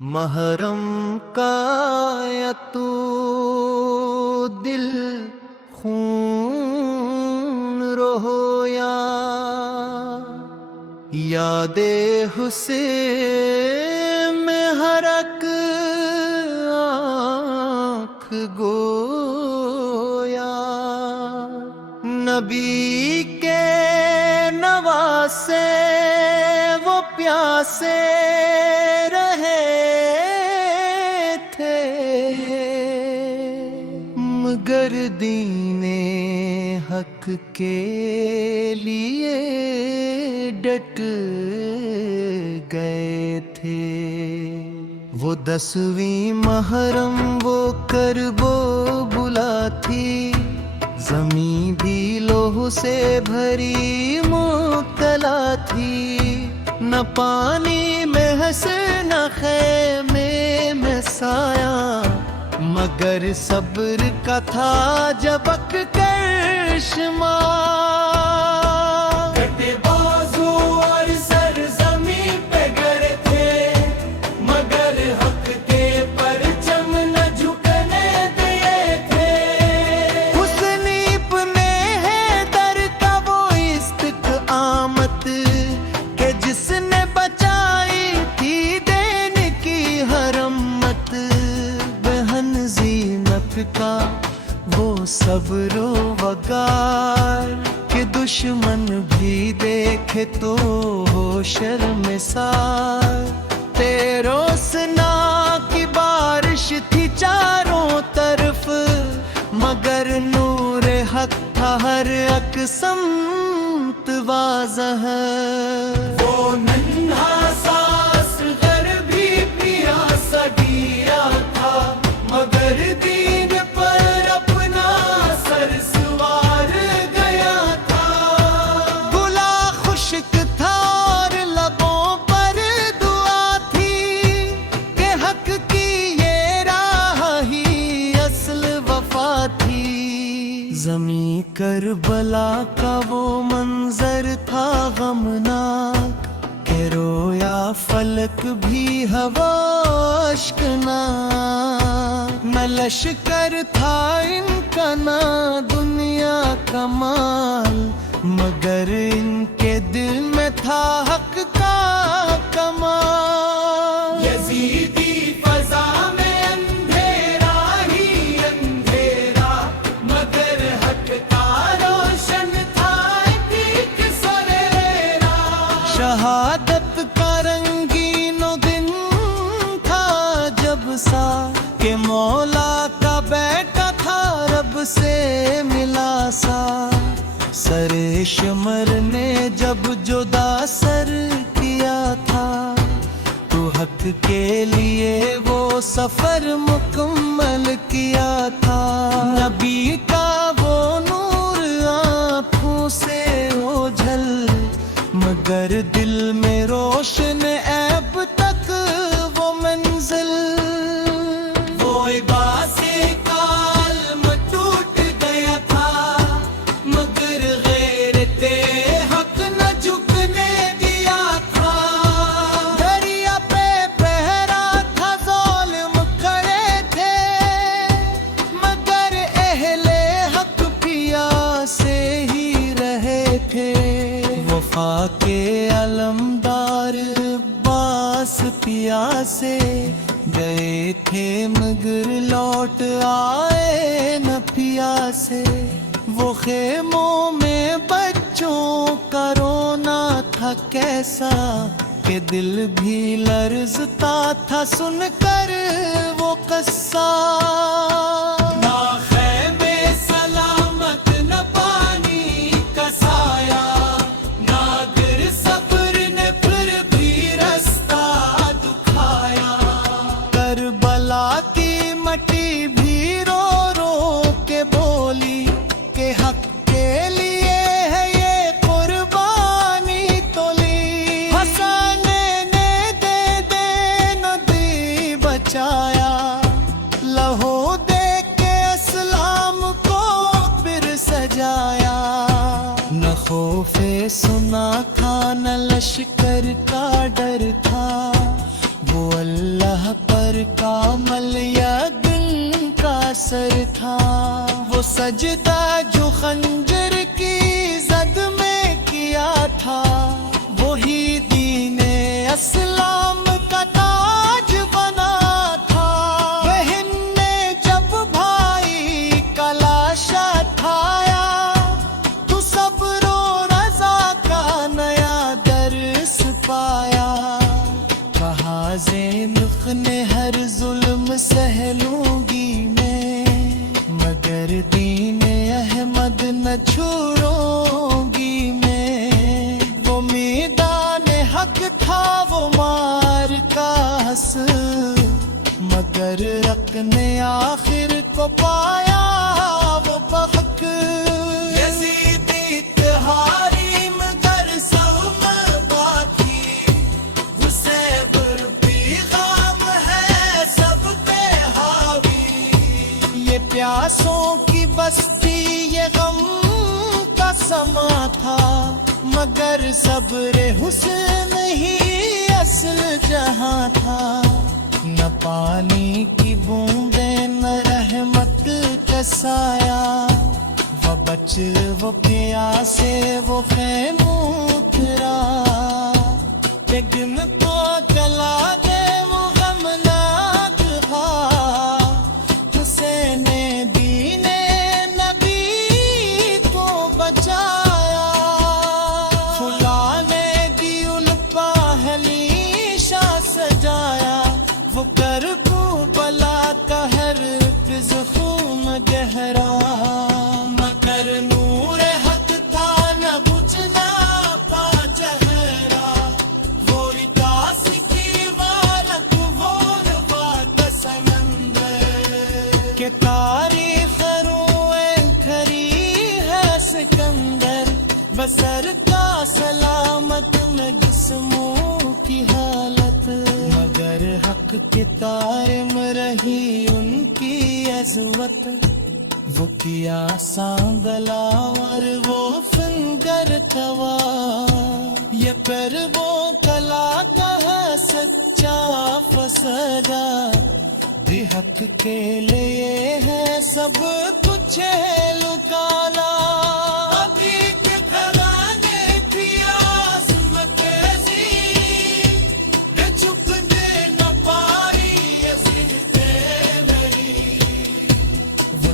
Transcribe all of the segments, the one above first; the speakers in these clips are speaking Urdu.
محرم کا یا تو دل خون رویا یاد حسین میں حرک آنکھ گویا نبی کے نواسے وہ پیاسے رہے تھے مگر دین حق کے لیے ڈٹ گئے تھے وہ 10ویں محرم وہ کربو بلا تھی زمین بھی لوح سے بھری مبتلا تھی نہ پانی میں ہنسے نہ خیمے میں سایہ مگر صبر کا تھا جبک کر شمار کٹے بازو اور سر زمین پہ گرے تھے مگر حق کے پرچم نہ جھکنے دیے تھے حسن ابن حیدر کا وہ استقامت کہ جس نے بچائی تھی دین کی حرمت بہن زینب کا وہ صبر و وقار کہ دشمن بھی دیکھے تو ہو شرمسار تیرو سنا کی بارش تھی چاروں طرف مگر نور حق تھا ہر ایک سمت واضح وہ ننھا ساس گھر بھی پیاسا گیا تھا مگر دین پر اپنا سر سوار گیا تھا گلا خشک تھا اور لبوں پر دعا تھی کہ حق کی یہ راہ ہی اصل وفا تھی زمیں کربلا کا وہ منظر تھا غمناک کہ رویا فلک بھی ہوا اشکناک نہ لشکر تھا ان کا نہ دنیا کا مال مگر ان کے دل میں تھا حق کا کمال یزیدی فضا میں اندھیرا ہی اندھیرا مگر حق کا روشن تھا ایک سریرا شہادت کا رنگین و دن تھا جب سا کہ مولا کا بیٹا تھا رب سے ملا سا سر شمر نے جب جدا سر کیا تھا تو حق کے لیے وہ سفر مکمل کیا تھا نبی کا وہ نور آنکھوں سے اوجھل مگر دل میں روشن عیب تک وہ منزل وہ عباس کا علم ٹوٹ گیا تھا مگر غیرت حق نہ جھکنے دیا تھا دریا پہ پہرا تھا ظالم کھڑے تھے مگر اہل حق پیاسے ہی رہے تھے وفا کے علمدار عباس پیاسے گئے تھے مگر لوٹ آئے نہ پیاسے وہ خیموں میں بچوں کا رونا تھا کیسا کہ دل بھی لرزتا تھا سن کر وہ قصہ نہ خیمے سلامت نہ پانی کا سایہ ناگر صبر نے پھر بھی رستہ دکھایا کربلا کی مٹی بھی رو رو کے بولی کہ حق کے لیے ہے یہ قربانی تولی حسن نے دے نہ دی بچایا لہو دے کے اسلام کو پھر سجایا نہ خوف سنا تھا نہ لشکر کا ڈر تھا وہ اللہ راہ پر کامل یگن کا اثر تھا، وہ سجدہ جو خنجر کی زد میں کیا تھا، وہی دین اسلام کا تاج بنا تھا۔ بہن نے جب بھائی کا لاشا اٹھایا، تو صبر و رضا کا نیا درس پایا۔ کہا زینب نے ہر ظلم سہ لوں گی میں، مگر دین احمد نہ چھوڑوں گی میں۔ وہ میدان حق تھا وہ مار کا حس، مگر حق نے آخر کو پایا وہ بحق۔ یزید اتحاری مگر سوم باقی، حسین پیغام ہے سب پہ حاوی۔ یہ پیاسوں کی بستی یہ غم کا سما تھا، مگر صبر حسن ہی اصل جہاں تھا۔ نہ پانی کی بوندیں نہ رحمت کا سایہ، وہ بچ وہ پیاسے وہ خیموں اترا۔ لیکن تو چلا دے وہ غمناک خواہ، حسین دین نبی کو بچایا۔ فلاں نے دی ان پاہلی شاہ سجایا، وہ کربلا کا ہر زخم گہرا۔ مگر نور حق تھا نہ بجھنا پا جہرا، وہ رداس کی وارک وہ نوا کا سمندر، کہ تاریخ روئے کھری ہے سکندر۔ بسر کا سلامت میں جسموں کی حالت، مگر حق کے تارم رہی ان کی عظمت۔ وہ کیا سانگلا اور وہ فنگر کوا، یہ پر وہ کلا کا ہے سچا فسادہ۔ بھی حق کے لیے ہے سب کچھ لکانا۔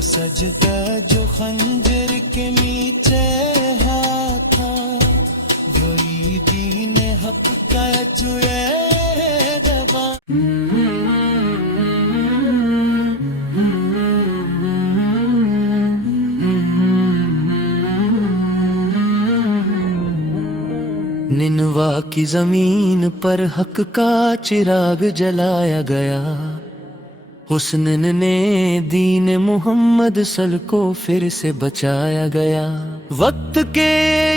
سجدہ جو خنجر کے نیچے تھا، وہی دین حق کا جو روا۔ ننوا کی زمین پر حق کا چراغ جلایا گیا، حسن نے دین محمد صل کو پھر سے بچایا گیا۔ وقت کے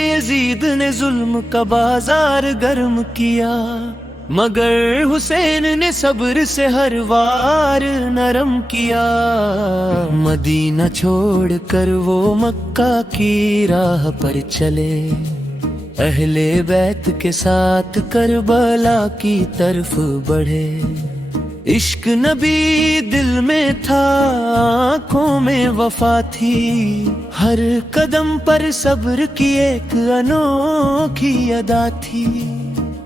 یزید نے ظلم کا بازار گرم کیا، مگر حسین نے صبر سے ہر وار نرم کیا۔ مدینہ چھوڑ کر وہ مکہ کی راہ پر چلے، اہل بیت کے ساتھ کربلا کی طرف بڑھے۔ عشق نبی دل میں تھا، آنکھوں میں وفا تھی، ہر قدم پر صبر کی ایک انوکھی ادا تھی۔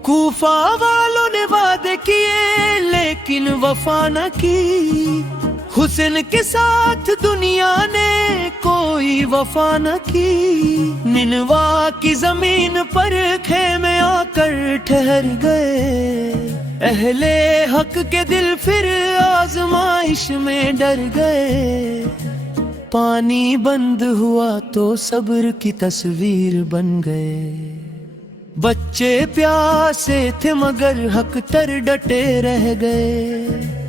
کوفہ والوں نے وعدے کیے لیکن وفا نہ کی، حسن کے ساتھ دنیا نے کوئی وفا نہ کی۔ ننوا کی زمین پر خیمے آ کر ٹھہر گئے، اہل حق کے دل پھر آزمائش میں ڈر گئے۔ پانی بند ہوا تو صبر کی تصویر بن گئے، بچے پیاسے تھے مگر حق تر ڈٹے رہ گئے۔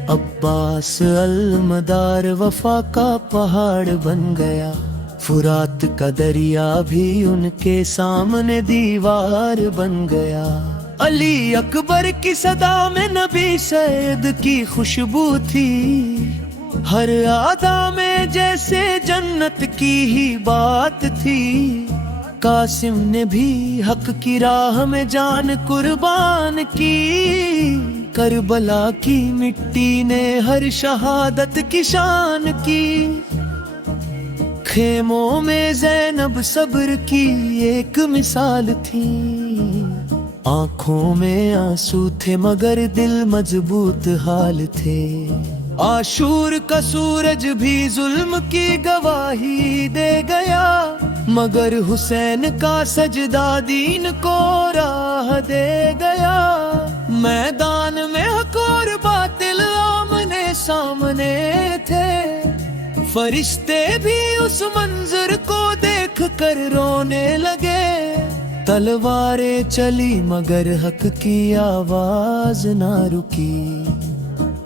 عباس المدار وفا کا پہاڑ بن گیا، فرات کا دریا بھی ان کے سامنے دیوار بن گیا۔ علی اکبر کی صدا میں نبی سید کی خوشبو تھی، ہر ادا میں جیسے جنت کی ہی بات تھی۔ قاسم نے بھی حق کی راہ میں جان قربان کی، کربلا کی مٹی نے ہر شہادت کی شان کی، خیموں میں زینب صبر کی ایک مثال تھی، آنکھوں میں آنسو تھے مگر دل مضبوط حال تھے، عاشور کا سورج بھی ظلم کی گواہی دے گیا، مگر حسین کا سجدہ دین کو راہ دے گیا، میدان میں حق اور باطل آمنے سامنے تھے، فرشتے بھی اس منظر کو دیکھ کر رونے لگے، تلواریں چلی مگر حق کی آواز نہ رکی،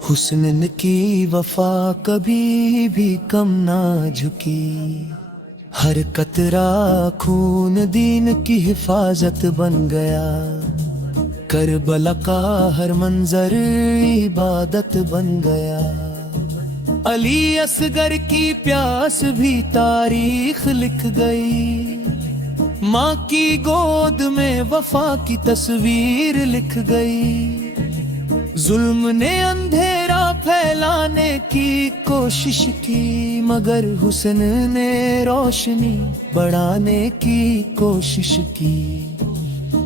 حسن کی وفا کبھی بھی کم نہ جھکی، ہر قطرہ خون دین کی حفاظت بن گیا، کربلا کا ہر منظر عبادت بن گیا، علی اصغر کی پیاس بھی تاریخ لکھ گئی، ماں کی گود میں وفا کی تصویر لکھ گئی، ظلم نے اندھیرا پھیلانے کی کوشش کی مگر حسن نے روشنی بڑھانے کی کوشش کی،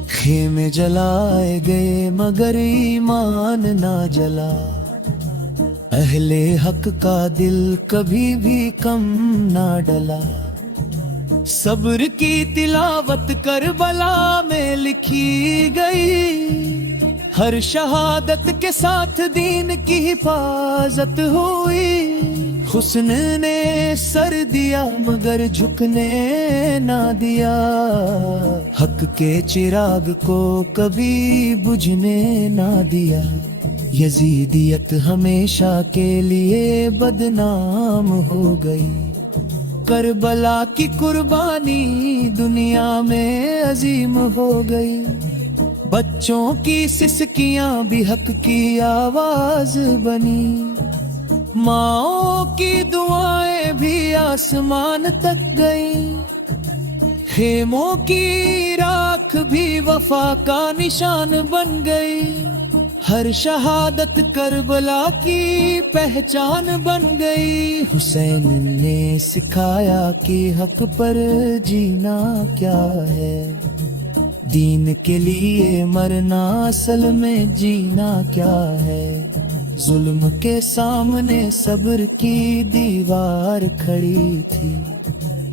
خیمے جلائے گئے مگر ایمان نہ جلا، اہل حق کا دل کبھی بھی کم نہ ڈلا، صبر کی تلاوت کربلا میں لکھی گئی، ہر شہادت کے ساتھ دین کی حفاظت ہوئی، حسن نے سر دیا مگر جھکنے نہ دیا، حق کے چراغ کو کبھی بجھنے نہ دیا، یزیدیت ہمیشہ کے لیے بدنام ہو گئی، کربلا کی قربانی دنیا میں عظیم ہو گئی، بچوں کی سسکیاں بھی حق کی آواز بنی، ماؤں کی دعائیں بھی آسمان تک گئیں، خیموں کی راکھ بھی وفا کا نشان بن گئی، ہر شہادت کربلا کی پہچان بن گئی، حسین نے سکھایا کہ حق پر جینا کیا ہے، دین کے لیے مرنا اصل میں جینا کیا ہے، ظلم کے سامنے صبر کی دیوار کھڑی تھی،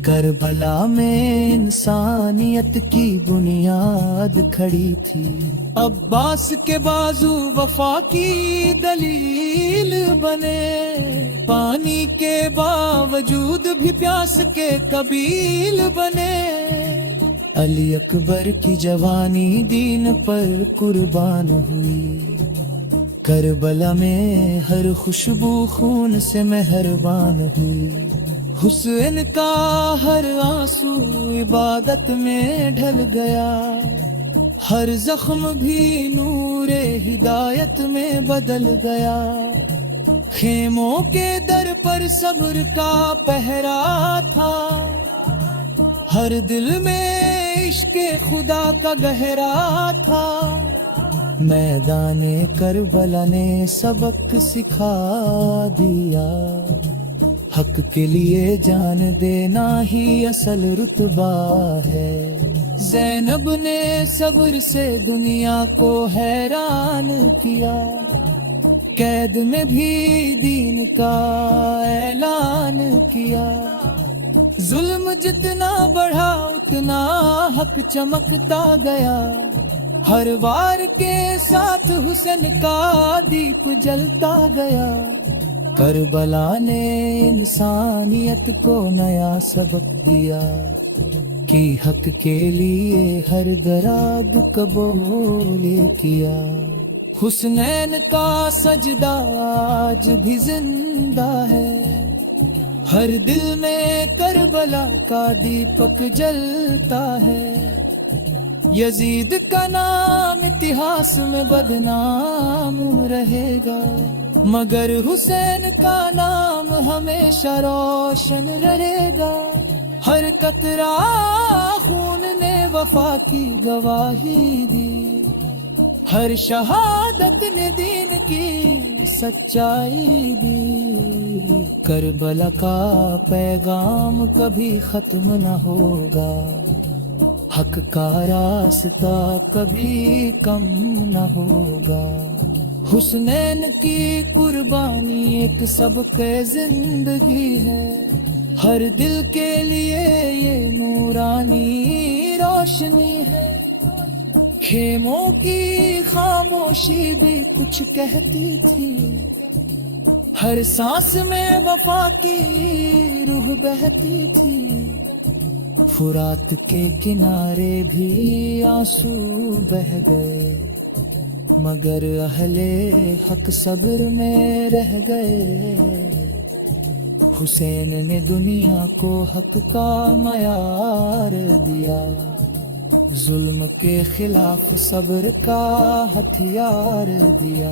کربلا میں انسانیت کی بنیاد کھڑی تھی، عباس کے بازو وفا کی دلیل بنے، پانی کے باوجود بھی پیاس کے قبیل بنے، علی اکبر کی جوانی دین پر قربان ہوئی، کربلا میں ہر خوشبو خون سے مہربان ہوئی، حسین کا ہر آنسو عبادت میں ڈھل گیا، ہر زخم بھی نور ہدایت میں بدل گیا، خیموں کے در پر صبر کا پہرا تھا، ہر دل میں عشق خدا کا گہرا تھا، میدان کربلا نے سبق سکھا دیا، حق کے لیے جان دینا ہی اصل رتبہ ہے، زینب نے صبر سے دنیا کو حیران کیا، قید میں بھی دین کا اعلان کیا، ظلم جتنا بڑھا اتنا حق چمکتا گیا، ہر وار کے ساتھ حسن کا دیپ جلتا گیا، کربلا نے انسانیت کو نیا سبق دیا کہ حق کے لیے ہر دراد قبول کیا، حسنین کا سجدہ آج بھی زندہ ہے، ہر دل میں کربلا کا دیپک جلتا ہے، یزید کا نام اتہاس میں بدنام رہے گا، مگر حسین کا نام ہمیشہ روشن رہے گا، ہر قطرہ خون نے وفا کی گواہی دی، ہر شہادت نے دین کی سچائی دی، کربلا کا پیغام کبھی ختم نہ ہوگا، حق کا راستہ کبھی کم نہ ہوگا۔ حسنین کی قربانی ایک سبق زندگی ہے، ہر دل کے لیے یہ نورانی روشنی ہے۔ خیموں کی خاموشی بھی کچھ کہتی تھی، ہر سانس میں وفا کی روح بہتی تھی۔ فرات کے کنارے بھی آنسو بہہ گئے، مگر اہل حق صبر میں رہ گئے۔ حسین نے دنیا کو حق کا معیار دیا، ظلم کے خلاف صبر کا ہتھیار دیا۔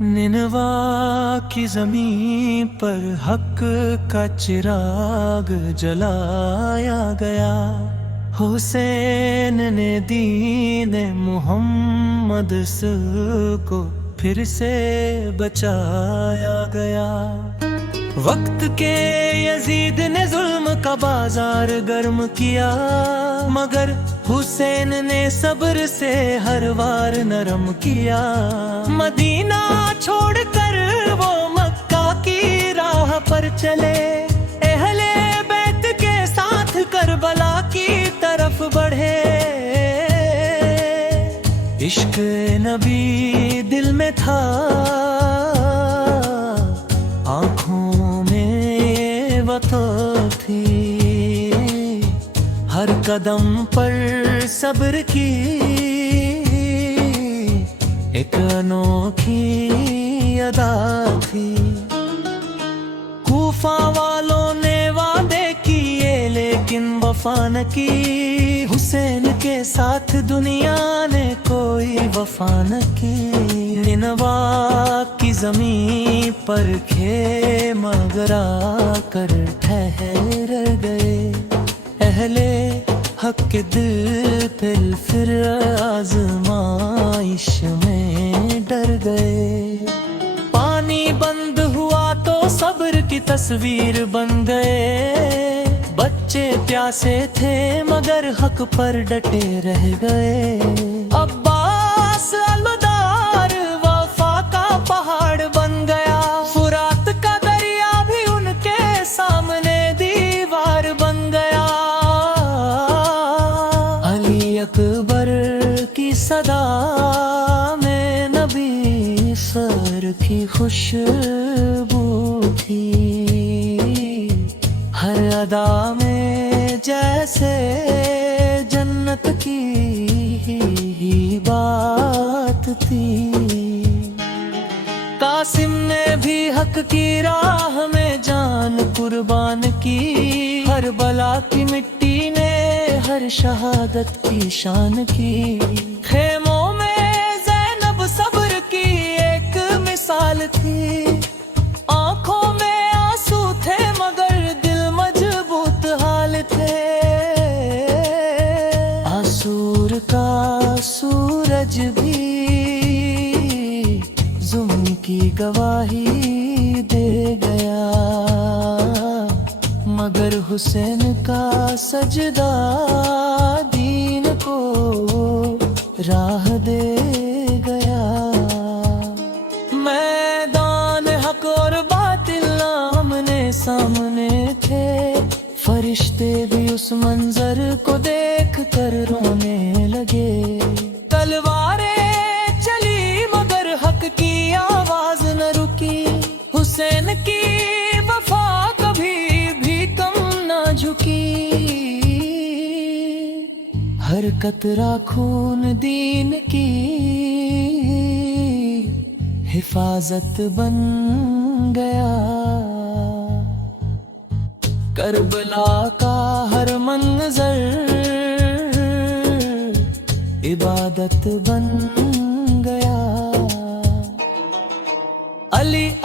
نینوا کی زمین پر حق کا چراغ جلایا گیا، حسین نے دین محمد کو پھر سے بچایا گیا۔ وقت کے یزید نے ظلم کا بازار گرم کیا، مگر حسین نے صبر سے ہر وار نرم کیا۔ مدینہ چھوڑ کر وہ مکہ کی راہ پر چلے، اہل بیت کے ساتھ کربلا کی طرف بڑھے۔ عشق نبی دل میں تھا، آنکھوں میں وطا تھی، ہر قدم پر صبر کی ایک انوکھی ادا تھی۔ کوفہ والوں نے وعدے کیے لیکن وفا نہ کی، حسین کے ساتھ دنیا نے کوئی وفا نہ کی۔ نینوا کی زمین پر خیمہ گرا کر ٹھہر گئے، اہل حق کے دل پھر آزمائش میں ڈر گئے۔ پانی بند ہوا تو صبر کی تصویر بن گئے، بچے پیاسے تھے مگر حق پر ڈٹے رہ گئے۔ عباس المدار وفا کا پہاڑ بن گیا، فرات کا دریا بھی ان کے سامنے دیوار بن گیا۔ علی اکبر کی صدا میں نبی سر کی خوشبو تھی، ہر ادا میں جیسے جنت کی ہی بات تھی۔ قاسم نے بھی حق کی راہ میں جان قربان کی، ہر بلا کی مٹی نے ہر شہادت کی شان کی۔ خیموں میں زینب صبر کی ایک مثال تھی، آنکھوں میں آنسو تھے مگر دل مضبوط حال تھے۔ آسور کا سورج بھی ظلم کی گواہی دے گیا، مگر حسین کا سجدہ دین کو راہ دے گیا۔ میدان حق اور باطل آمنے سامنے تھے، فرشتے بھی اس منظر کو دیکھ کر رونے لگے۔ تلواریں چلی مگر حق کی آواز نہ رکی، حسین کی وفا کبھی بھی کم نہ جھکی۔ ہر قطرہ خون دین کی حفاظت بن گیا، کربلا کا ہر منظر عبادت بن گیا۔ علی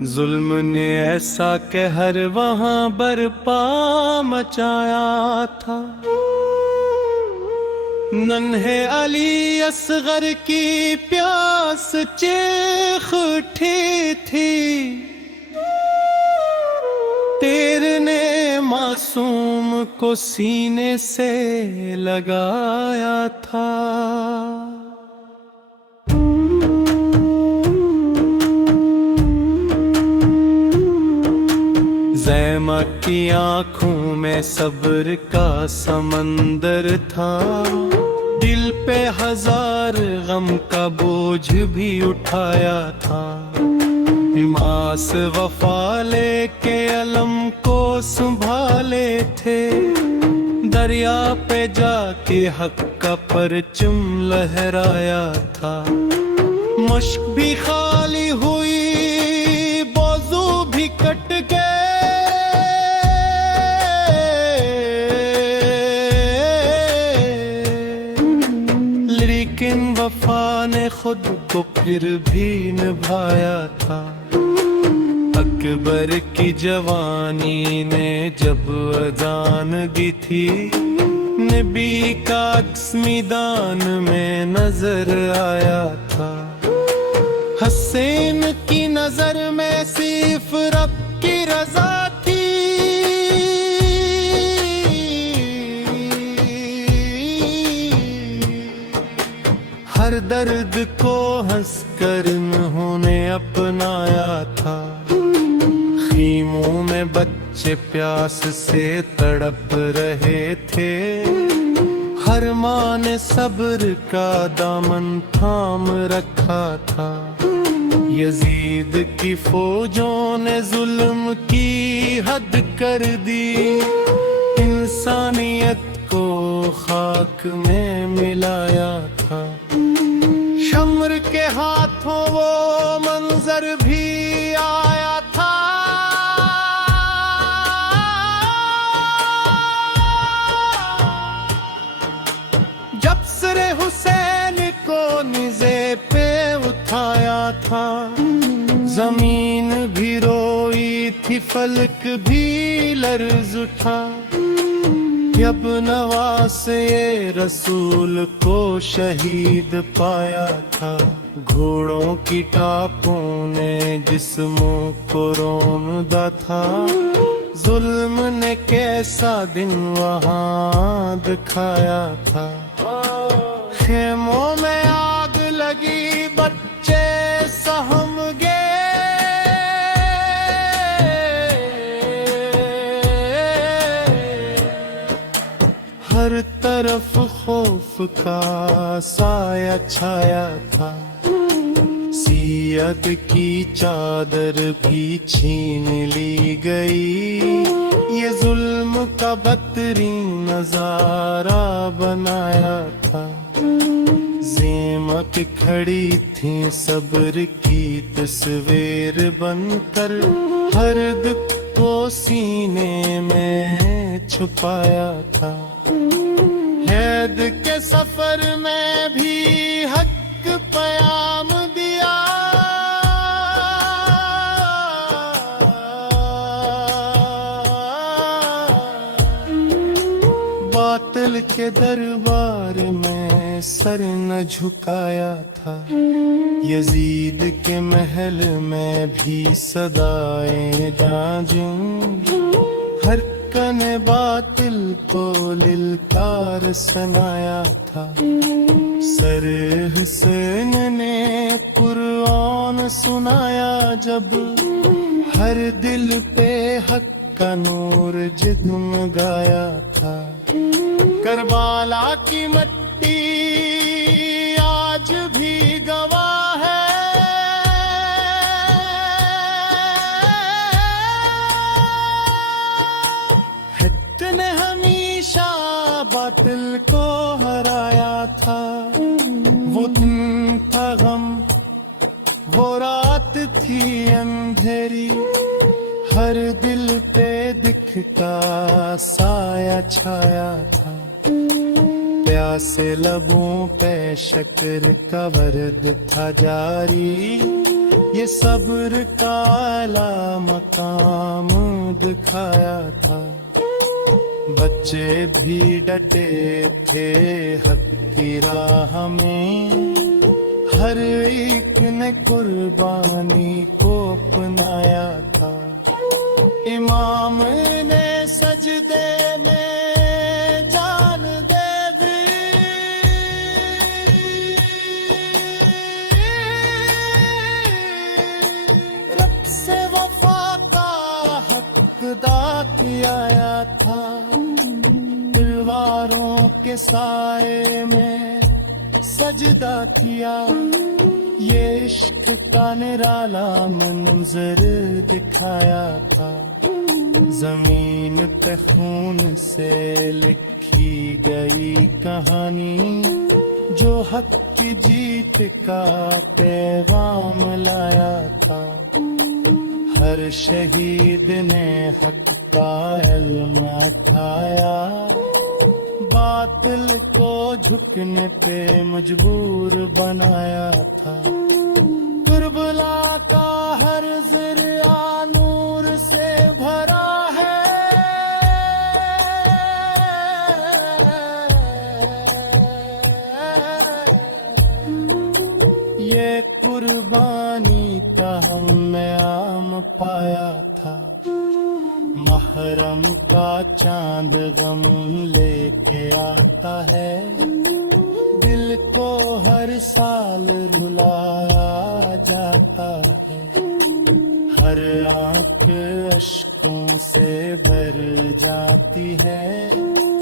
ظلم نے ایسا قہر وہاں برپا مچایا تھا، ننھے علی اصغر کی پیاس چیخ اٹھی تھی، تیر نے معصوم کو سینے سے لگایا تھا۔ زیمہ کی آنکھوں میں صبر کا سمندر تھا، دل پہ ہزار غم کا بوجھ بھی اٹھایا تھا، حماس وفا لے کے علم کو سنبھالے تھے، دریا پہ جا کے حق کا پرچم لہرایا تھا، مشک بھی خالی ہوئی بازو بھی کٹ گئے، لیکن وفا نے خود کو پھر بھی نبھایا تھا۔ اکبر کی جوانی نے جب اذان دی تھی، نبی کا عکس میدان میں نظر آیا تھا، حسین کی نظر میں صرف رب کی رضا تھی، ہر درد کو ہنس کر انہوں نے اپنایا تھا، خیموں میں بچے پیاس سے تڑپ رہے تھے، ہر ماں نے صبر کا دامن تھام رکھا تھا، یزید کی فوجوں نے ظلم کی حد کر دی، انسانیت کو خاک میں ملایا تھا، شمر کے ہاتھوں وہ منظر بھی آیا تھا، جب سر حسین کو نیزے پہ اٹھایا تھا، زمین بھی روئی تھی فلک بھی لرز اٹھا، جب نواز یہ رسول کو شہید پایا تھا، گھوڑوں کی ٹاپوں نے جسموں کو روندا تھا، ظلم نے کیسا دن وہاں دکھایا تھا، خیموں میں آگ لگی بچے سہم گئے، ہر طرف خوف کا سایہ چھایا تھا، سیاد کی چادر بھی چھین لی گئی، یہ ظلم کا بدترین نظارہ بنایا تھا، زیمک کھڑی تھی صبر کی تصویر بن کر، ہر دکھ کو سینے میں چھپایا تھا، حید کے سفر میں بھی حق پیام دیا، باطل کے دربار میں سر نہ جھکایا تھا، یزید کے محل میں بھی صدائیں جاجوں، ہر کن باطل کو للکار سنایا تھا، سر حسین نے قرآن سنایا جب، ہر دل پہ حق کا نور جگمگایا تھا، کربلا کی مٹی آج بھی گواہ ہے، حق نے ہمیشہ باطل کو ہرایا تھا، وہ دن تھا غم، وہ رات تھی اندھیری، ہر دل پہ دکھ کا سایہ چھایا تھا، پیاسے لبوں پہ شکر کا ورد تھا جاری، یہ صبر کا اعلیٰ مقام دکھایا تھا، بچے بھی ڈٹے تھے حق کی راہ میں، ہر ایک نے قربانی کو اپنایا تھا۔ امام نے سجدے میں جان دے دی، رب سے وفا کا حق ادا کیا تھا، تلواروں کے سائے میں سجدہ کیا، یہ عشق کا نرالا منظر دکھایا تھا۔ زمین پہ خون سے لکھی گئی کہانی، جو حق کی جیت کا پیغام لایا تھا۔ ہر شہید نے حق کا علم اٹھایا، باطل کو جھکنے پہ مجبور بنایا تھا۔ کربلا کا ہر ذرہ نور سے بھرا ہے، یہ قربانی کا ہم نے عام پایا تھا۔ محرم کا چاند غم لے کے آتا ہے، دل کو ہر سال رلایا جاتا ہے، ہر آنکھ اشکوں سے بھر جاتی ہے،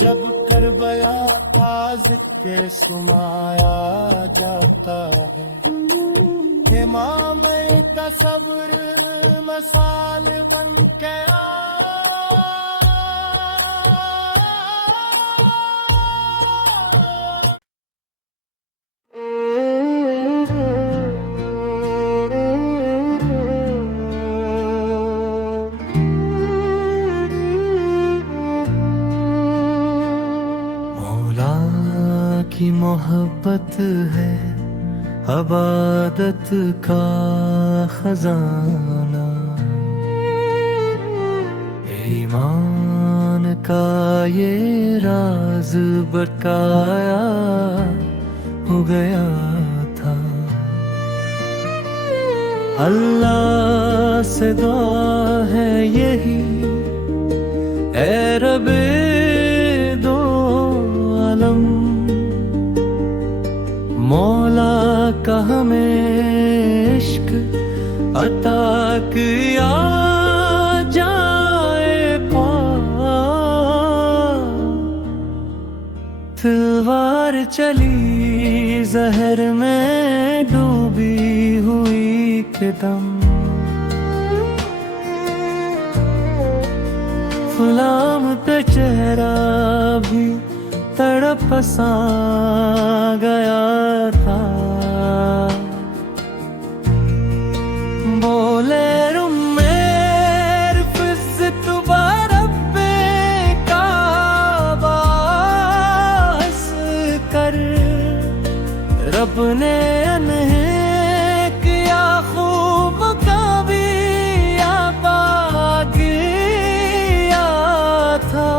جب کربلا تازق کے سمایا جاتا ہے۔ امام کا صبر مثال بن کے کی محبت ہے عبادت کا خزانہ، ایمان کا یہ راز بتایا ہو گیا تھا۔ اللہ سے دعا ہے یہی، اے رب دو عالم، مولا کا ہمیں عشق عطا کیا جائے پا، تلوار چلی زہر میں ڈوبی ہوئی کے دم، غلام کا چہرہ بھی تڑپ سا گیا تھا، بولے رب نے انہیں کیا خوب کبھی آبا کیا تھا،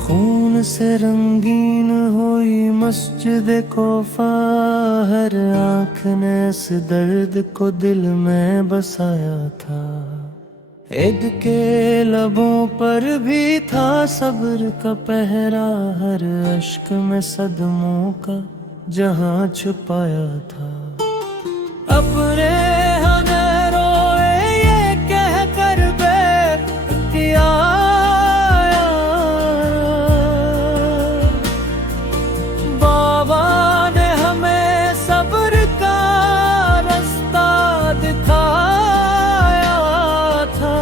خون سے رنگین ہوئی مسجد کوفہ، ہر آنکھ نے اس درد کو دل میں بسایا تھا، عید کے لبوں پر بھی تھا صبر کا پہرا، ہر اشک میں صدموں کا جہاں چھپایا تھا، اپنے ہمیں روئے یہ کہہ کر بے کیا بابا نے ہمیں صبر کا رستہ دکھایا تھا،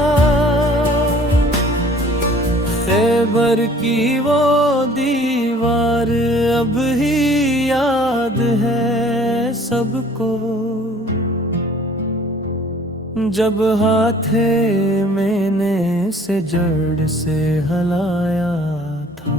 خیبر کی وہ دیوار اب ہی یاد ہے سب کو، جب ہاتھ میں نے سے جڑ سے ہلایا تھا،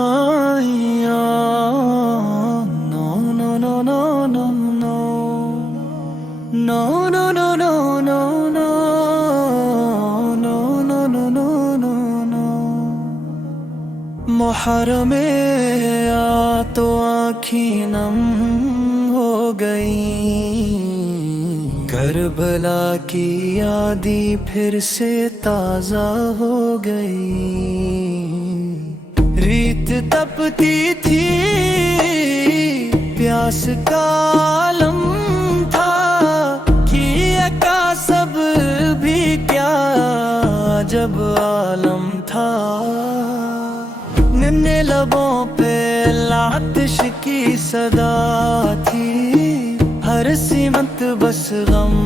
no no no no no no no no no no no no no no no no no no محرم آ تو آنکھیں نم ہو گئی کربلا کی یادیں پھر سے تازہ ہو گئی ریت تپتی تھی پیاس کا عالم تھا کیا کا سب بھی کیا جب عالم تھا ننے لبوں پہ لاتش کی صدا تھی ہر سمت بس غم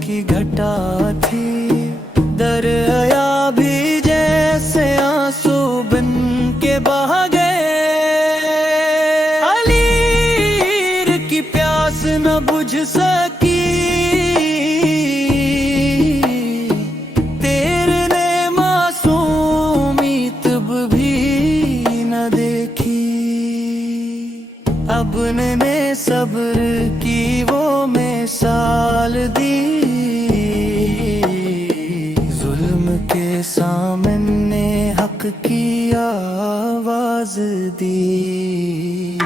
کی گھٹا تھی دریا بھی جیسے آنسو بن کے بہا گئے علیر کی پیاس نہ بجھ سکی تیرے نے معصومیت بھی نہ دیکھی اب نے صبر کی وہ مثال دی ظلم کے سامنے حق کی آواز دی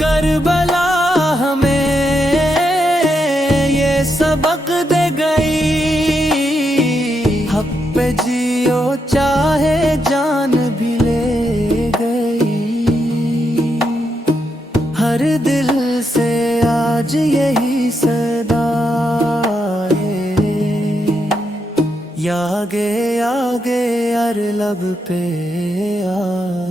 کربلا ہمیں یہ سبق دے گئی حق پہ جیو چاہے جان بھی لے گئی ہر دل سے آج یہی صدا ہے آگے آگے ہر لب پہ آ